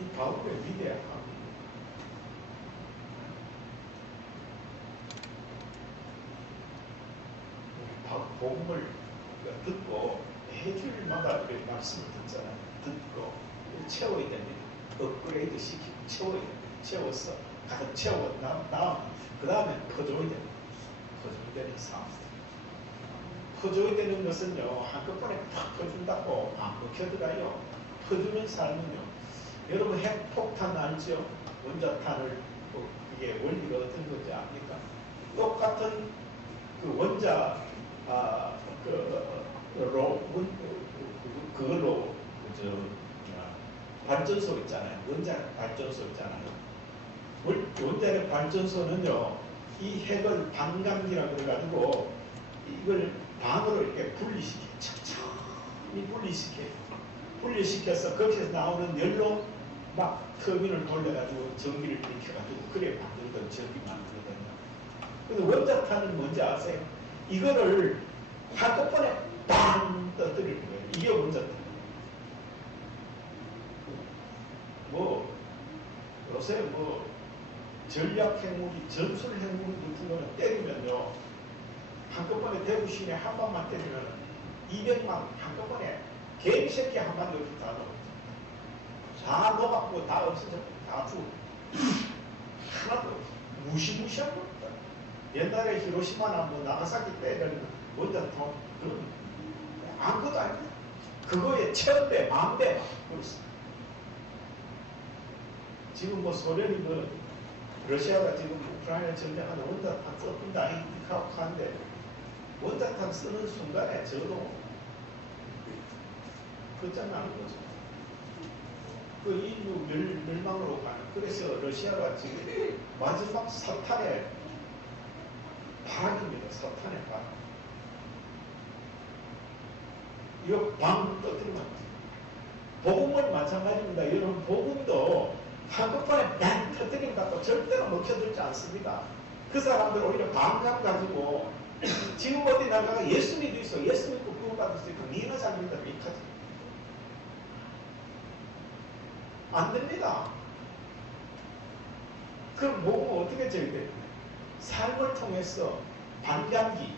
이 바울의 위대함. 복음을 듣고 해줄마다 이렇게 말씀을 듣잖아요. 듣고 채워야 됩니다. 업그레이드 시키고 채워야 됩니다. 채워서 가득 채워 그 다음에 퍼줘야 됩니다. 퍼줘야 되는 삶. 퍼줘야 되는 것은요, 한꺼번에 팍 퍼준다고 안 먹혀들어요. 퍼주는 삶은요, 여러분 핵폭탄 알죠? 원자탄을, 이게 원리가 어떤 건지 압니까? 똑같은 그 원자, 그걸로, 발전소 있잖아요. 원자 발전소 있잖아요. 원자력 발전소는요, 이 핵을 반감기라고 그래가지고 이걸 반으로 이렇게 분리시켜요. 천천히 분리시켜서 거기서 나오는 열로 막 터빈을 돌려가지고 전기를 일으켜가지고 그래 만들던 전기 만들거든요. 근데 원자탄은 뭔지 아세요? 이거를 한꺼번에 빵 떠뜨리는 거예요. 이게 원자탄. 뭐 요새 뭐 전략 핵무기, 전술 핵무기 같은 거는 때리면요, 한꺼번에 대구 시내 한 방만 때리면 200만 한꺼번에 개새끼 한 방에 없이 다 녹았고 다 없어져, 다 죽어. 무시무시한 겁니다. 옛날에 히로시마나 뭐 나가사키 때에는 원자통 그런 아무것도 아닙니다. 그거에 1000배, 10,000배 그렇습니다. 지금 뭐 소련이 뭐 러시아가 지금 우크라이나 전쟁하는 원자탄 써본다 이렇게 하는데 원자탄 쓰는 순간에 저도 끝장나는 거죠. 그 인류 멸망으로 가는. 그래서 러시아가 지금 마지막 사탄의 바람입니다. 사탄의 바람. 이거 방 떠들면 복음은 마찬가지입니다. 여러분 복음도 한꺼번에 방 터뜨림 갖고 절대로 먹혀들지 않습니다. 그 사람들 오히려 반감 가지고 지금 어디 나가가 예수 믿고 있어. 예수 믿고 구원받을 수 있고 니나 잘못다 이까지 안 됩니다. 그럼 복음은 어떻게 저기 삶을 통해서 반감기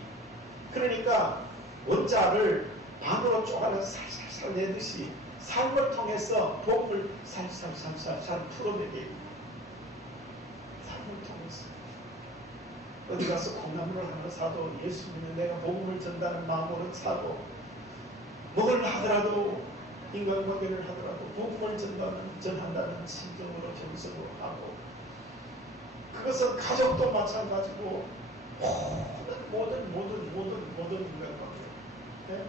그러니까 원자를 반으로 쪼가려서 살살살 내듯이 삶을 통해서 복음을 살살살살 풀어내게 삶을 통해서 어디 가서 콩나물을 하나 사도 예수 믿는 내가 복음을 전다는 마음으로 사도 먹을 하더라도 인간관계를 하더라도 복음을 전한다는 심정으로 정성으로 하고 그것은 가족도 마찬가지고 모든 인간관계 네?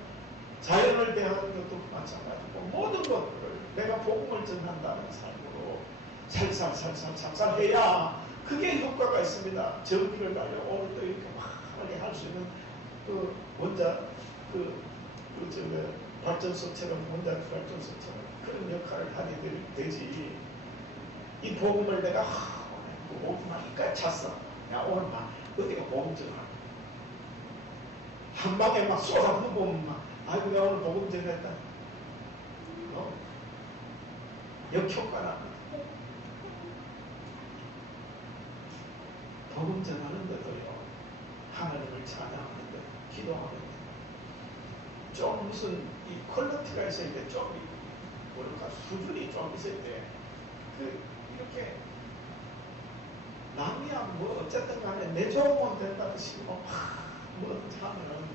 자연을 대하는 것도 마찬가지고 모든 것들을 내가 복음을 전한다는 삶으로 살살 해야 그게 효과가 있습니다. 전기를 달려 오늘도 이렇게 확하게 할 수 있는 그 원자 발전소처럼 원자 발전소처럼 그런 역할을 하게 되지. 이 복음을 내가 오늘만 이까지 찼어. 야 오늘 막 어디가 복음 전하 한 방에 막 쏟아부으면 막 아이고 내가 오늘 복음 전했다. 역효과나 복음 전하는데도요 하나님을 찬양하는데 기도하는데 좀 무슨 이 퀄리티가 있어야 돼. 좀 뭐랄까 수준이 좀 있어야 돼. 이렇게 남이야 뭐 어쨌든 간에 내 좋으면 된다듯이 뭐든지 하면은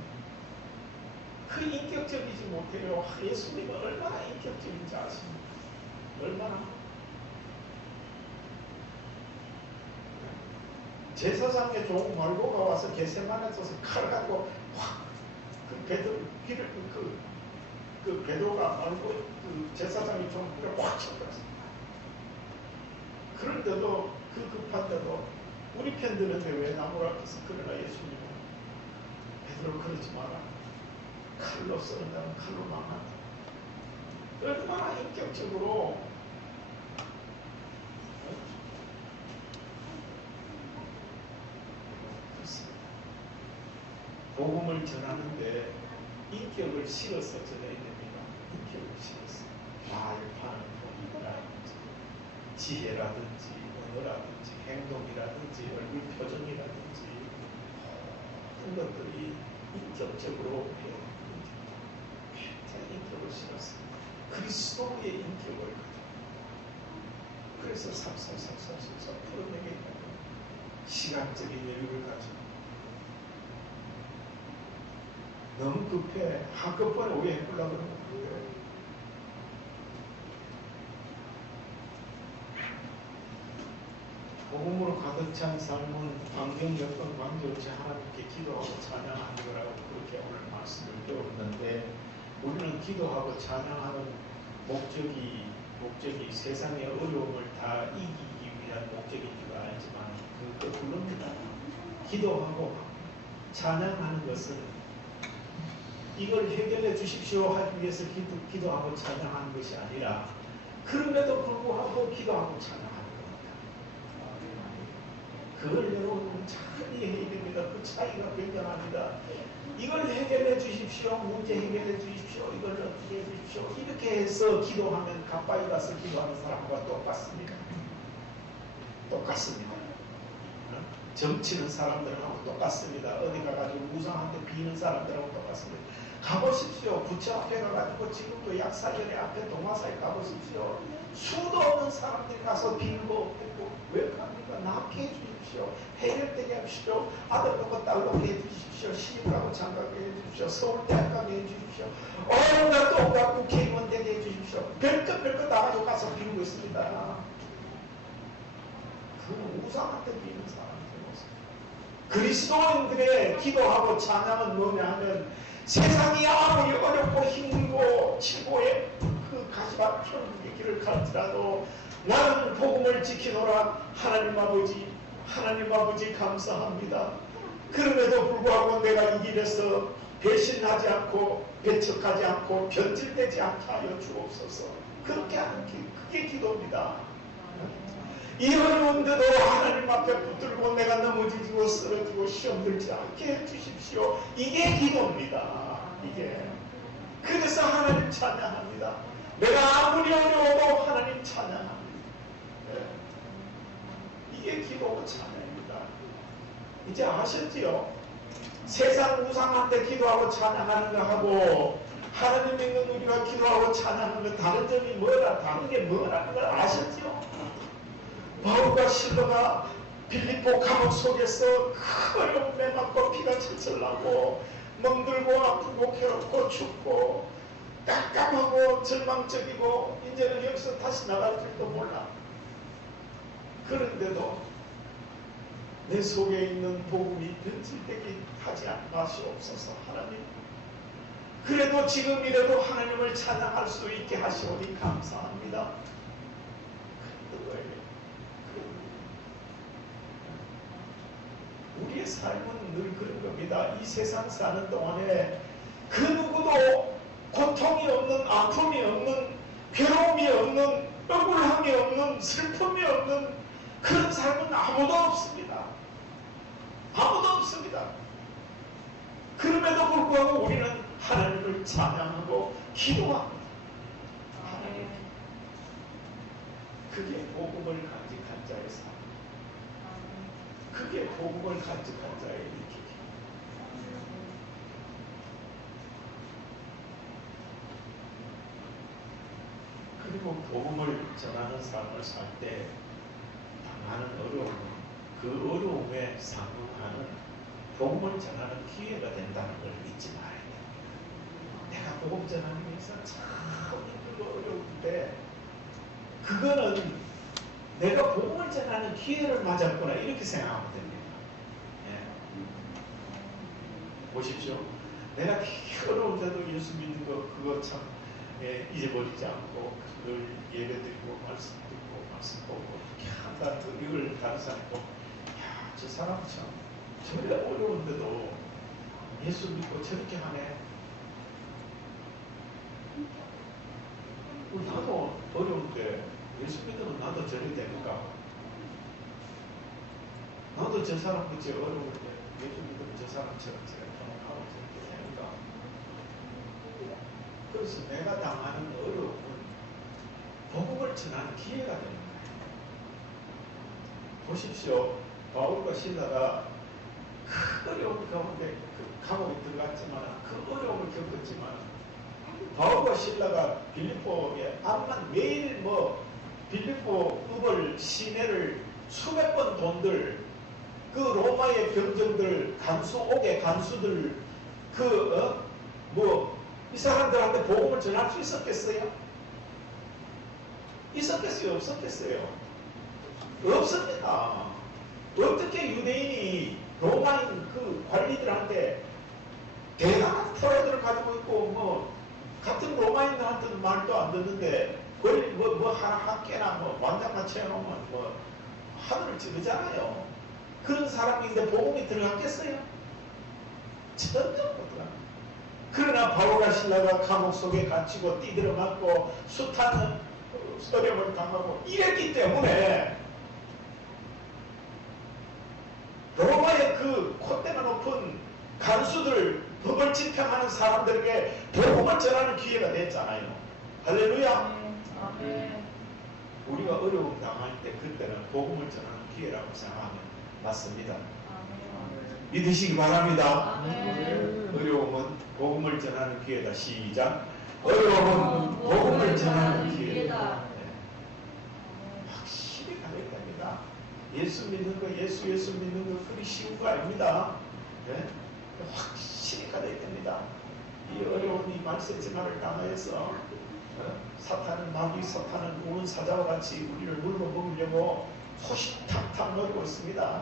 그 인격적이지 못해요. 예수님은 얼마나 인격적인지 아십니까? 얼마나 제사장의 종 말고가 와서 겟세마네 서서 칼 갖고 확그 베드로가 말고 그 제사장의 종을 확 쳐버렸어요. 그런데도 그 급한데도 우리 편 드는데 왜 나무 앞에서 그러나 예수님은 베드로 그러지 마라. 칼로 썰는다면 칼로 망한다. 얼마나 인격적으로 그렇습니다. 복음을 전하는데 인격을 실어서 전해야 됩니다. 인격을 실어서 말하는 본이라든지 지혜라든지 언어라든지 행동이라든지 얼굴 표정이라든지 모든 것들이 인격적으로 해야 됩니다. 인격을 실어서 그리스도의 인격을 가지고 그래서 살살살살살 풀어내게 되는 시간적인 여유를 가지고 너무 급해 한꺼번에 오게 해보려고 그러는 거예요. 복음으로 가득 찬 삶은 환경 여건 관계없이 하나님께 기도하고 찬양하는 거라고 그렇게 오늘 말씀을 배웠는데 우리는 기도하고 찬양하는 목적이 세상의 어려움을 다 이기기 위한 목적인 줄 알지만 그것도 불릅니다. 기도하고 찬양하는 것은 이걸 해결해 주십시오 하기 위해서 기도하고 찬양하는 것이 아니라 그럼에도 불구하고 기도하고 찬양하는 겁니다. 그걸 여러분 잘 이해해야 됩니다. 그 차이가 굉장합니다. 이걸 해결해 주십시오. 문제 해결해 주십시오. 이걸 어떻게 해 주십시오. 이렇게 해서 기도하면 가까이 가서 기도하는 사람과 똑같습니다. 똑같습니다. 정치는 사람들하고 똑같습니다. 어디 가가지고 무상한테 비는 사람들하고 똑같습니다. 가보십시오. 부처 앞에 가가지고 지금도 약사전에 앞에 동화사에 가보십시오. 수도 없는 사람들이 가서 빌고 왜 갑니까? 나 피해 주십시오. 주십시오. 해결되게 하십시오. 아들 놓고 딸 놓게 해주십시오. 시집가고 장가게 해주십시오. 서울대학 가게 해주십시오. 온갖 온갖 국회의원 되게 해주십시오. 별것 다 가지고 가서 비우고 있습니다. 그 우상한테 비는 사람들이 없습니다. 그리스도인들의 기도하고 찬양은 뭐냐 하면 세상이 아무리 어렵고 힘들고 치고의 그 가시밭처럼 길을 갈지라도 나는 복음을 지키노라. 하나님 아버지 감사합니다. 그럼에도 불구하고 내가 이 길에서 배신하지 않고 배척하지 않고 변질되지 않게 하여 주옵소서. 그렇게 하는 길, 그게 기도입니다. 이 어려운데도 하나님 앞에 붙들고 내가 넘어지고 쓰러지고 시험 들지 않게 해주십시오. 이게 기도입니다. 이게. 그래서 하나님 찬양합니다. 내가 아무리 어려워도 하나님 찬양합니다. 네. 이게 기도고 찬양입니다. 이제 아셨지요? 세상 우상한테 기도하고 찬양하는 거하고 하나님 믿는 우리가 기도하고 찬양하는 거 다른 점이 뭐라, 다른 게 뭐라는 걸 아셨지요? 바울과 실로가 빌립보 감옥 속에서 큰 어려움에 맞고 피가 철철 나고 멍들고 아프고 괴롭고 춥고 깜깜하고 절망적이고 이제는 여기서 다시 나갈 줄도 몰라. 그런데도 내 속에 있는 복음이 변질되게 하지 마시옵소서. 하나님, 그래도 지금이라도 하나님을 찬양할 수 있게 하시오니 감사합니다. 우리의 삶은 늘 그런 겁니다. 이 세상 사는 동안에 그 누구도 고통이 없는, 아픔이 없는, 괴로움이 없는, 억울함이 없는, 슬픔이 없는 그런 삶은 아무도 없습니다. 아무도 없습니다. 그럼에도 불구하고 우리는 하나님을 찬양하고 기도합니다. 그게 복음을 간직한 자의 삶. 그게 복음을 간직한 자의 일이죠. 그리고 복음을 전하는 삶을 살 때 당하는 어려움, 그 어려움에 상응하는 복음을 전하는 기회가 된다는 걸 잊지 말아야 됩니다. 내가 복음 전하는 위해서 참 힘들고 어려운데 그거는 내가 복음을 전하는 기회를 맞았구나 이렇게 생각하면 됩니다. 예. 보십시오. 내가 어려운데도 예수 믿는 거 그거 참 잊어버리지 않고 그걸 예배드리고 말씀 듣고 말씀 보고 이렇게 한다는 거 이걸 다른 사람이 또 야, 저 사람 참 저래 어려운데도 예수 믿고 저렇게 하네. 나도 어려운데 예수 믿으면 나도 저리 되는가? 나도 저 사람 그치 어려운데 예수 믿으면 저 사람처럼 제가 하고 저렇게 되는가? 그래서 내가 당하는 어려움은 복음을 전하는 기회가 되는 거예요. 보십시오. 바울과 실라가 큰 어려움 가운데 그 감옥에 들어갔지만 그 어려움을 겪었지만 바울과 실라가 빌립보에 암만 매일 빌립보 읍을 시내를 수백 번 돈들 그 로마의 병정들 옥의 간수들 이 사람들한테 복음을 전할 수 있었겠어요? 있었겠어요? 없었겠어요? 없습니다. 어떻게 유대인이 로마인 그 관리들한테 대단한 포로들을 가지고 있고 같은 로마인들한테는 말도 안 듣는데 하나 학계나 완장만 채워놓으면 하늘을 찌르잖아요. 그런 사람인데 복음이 들어갔겠어요? 전혀 못 들어갑니다. 그러나 바울과 실라가 감옥 속에 갇히고 띠들어 맞고 숱한 어려움을 당하고 이랬기 때문에 로마의 그 콧대가 높은 간수들 법을 집행하는 사람들에게 복음을 전하는 기회가 됐잖아요. 할렐루야. 아멘. 우리가 어려움 당할 때 그때는 복음을 전하는 기회라고 생각하면 맞습니다. 아멘. 믿으시기 바랍니다. 아멘. 어려움은 복음을 전하는 기회다. 시작. 어려움은 복음을 전하는 기회다. 네. 확실히 가야 됩니다. 예수 믿는 거, 예수 믿는 거 그리 쉬운 거 아닙니다. 네? 확실히 가져야 됩니다. 이 어려운 이 말세지마를 당하여서 사탄은 마귀 사탄은 우는 사자와 같이 우리를 물어먹으려고 소시탁탁 노리고 있습니다.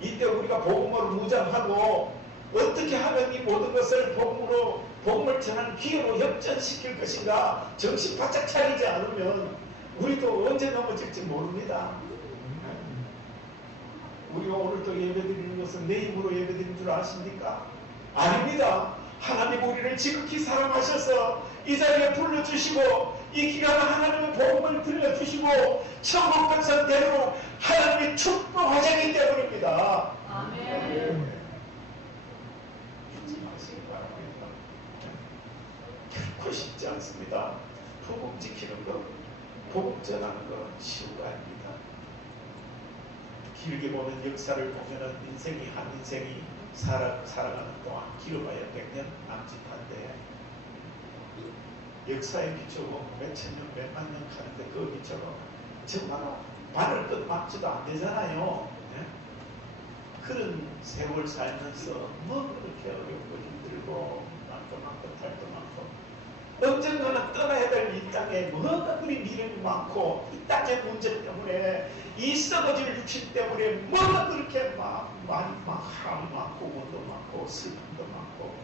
이때 우리가 복음으로 무장하고 어떻게 하면 이 모든 것을 복음을 전하는 기회로 역전시킬 것인가 정신 바짝 차리지 않으면 우리도 언제 넘어질지 모릅니다. 우리가 오늘 또 예배드리는 것은 내 힘으로 예배드리는 줄 아십니까? 아닙니다. 하나님 우리를 지극히 사랑하셔서 이 자리에 불러주시고 이 기간에 하나님의 복음을 들려주시고 천국 백성대로 하나님의 축복하시기 때문입니다. 아멘. 잊지 마시기 바랍니다. 결코 쉽지 않습니다. 복음 지키는 것, 복음 전하는 것 쉬운 거 아닙니다. 길게 보면 역사를 보면은 인생이 한 인생이 살아가는 동안 길어봐야 100년 남짓한데 역사에 비추고 몇천 년, 몇만 년 가는데 그 비춰고 정말 바늘 끝 막지도 안 되잖아요. 네? 그런 세월 살면서 뭐 그렇게 어렵고 힘들고 많고 탈도 많고 언젠가는 떠나야 될 이 땅에 뭐가 그리 미련이 많고 이 땅의 문제 때문에 이 썩어질 육신 때문에 뭐가 그렇게 많이 하람 많고 원도 많고 슬픔도 많고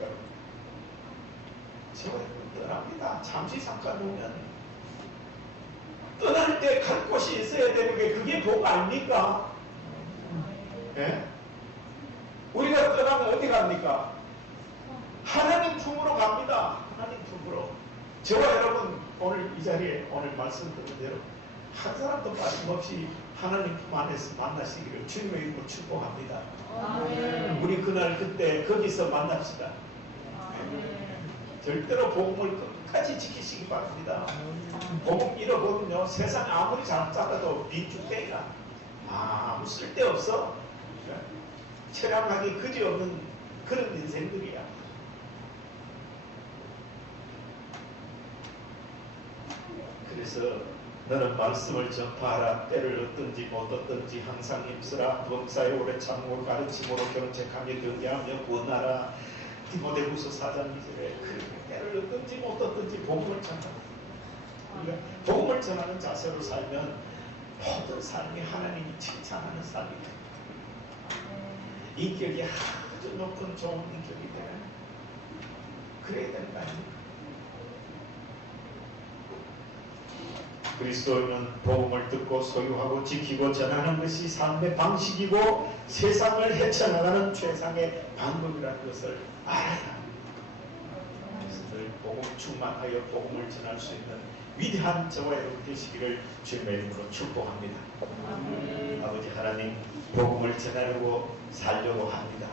제가 떠납니다. 잠시 잠깐 오면 떠날 때 갈 곳이 있어야 되는 게 그게 복 아닙니까? 네? 우리가 떠나면 어디 갑니까? 하나님 품으로 갑니다. 하나님 품으로. 저와 여러분 오늘 이 자리에 오늘 말씀 드린 대로 한 사람도 빠짐없이 하나님 품 안에서 만나시기를 주님의 이름으로 축복합니다. 아멘. 우리 그날 그때 거기서 만납시다. 아멘. 절대로 복음을 끝까지 지키시기 바랍니다. 복음 잃어버리면요 세상 아무리 잘 살아도 빈죽대기라 아무 쓸데없어. 체량하기 그지없는 그런 인생들이야. 그래서 너는 말씀을 전파하라. 때를 얻든지 못 얻든지 항상 힘쓰라. 범사에 오래 참고 가르침으로 경책하며 등대하며 구원하라. 디모데후서 4장 2절에 그렇게 때를 얻든지 못 얻든지 복음을 전하라. 우리가 복음을 전하는 자세로 살면 모든 삶이 하나님이 칭찬하는 삶이 돼. 인격이 아주 높은 좋은 인격이 돼. 그래야 되는 거 아닙니까? 그리스도인은 복음을 듣고 소유하고 지키고 전하는 것이 삶의 방식이고 세상을 헤쳐나가는 최상의 방법이라는 것을 알아야 합니다. 그래서 늘 복음 충만하여 복음을 전할 수 있는 위대한 저와 여러분 되시기를 주님의 이름으로 축복합니다. 아버지 하나님 복음을 전하려고 살려고 합니다.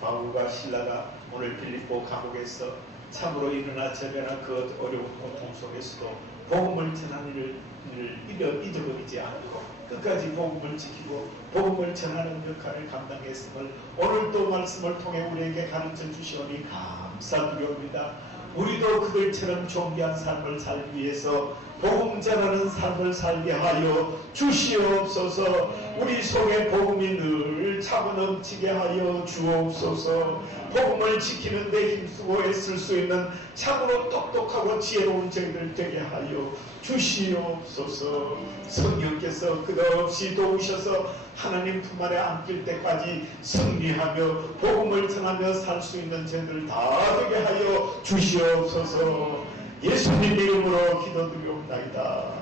바울과 실라가 오늘 빌립보 감옥에서 참으로 일어나 저려나 그 어려운 고통 속에서도 복음을 전하는 일을 잊어버리지 않고 끝까지 복음을 지키고 복음을 전하는 역할을 감당했음을 오늘도 말씀을 통해 우리에게 가르쳐 주시오니 감사드립니다. 우리도 그들처럼 존귀한 삶을 살기 위해서 복음 전하는 삶을 살게 하여 주시옵소서. 우리 속에 복음이 늘 차고 넘치게 하여 주옵소서. 복음을 지키는 데 힘쓰고 애쓸 수 있는 참으로 똑똑하고 지혜로운 저희들 되게 하여 주시옵소서. 성령께서 끝없이 도우셔서 하나님 품 안에 안길 때까지 승리하며 복음을 전하며 살 수 있는 저희들 다 되게 하여 주시옵소서. 예수님 이름으로 기도드리옵나이다.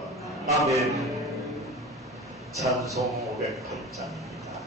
아멘. 찬송 508장입니다.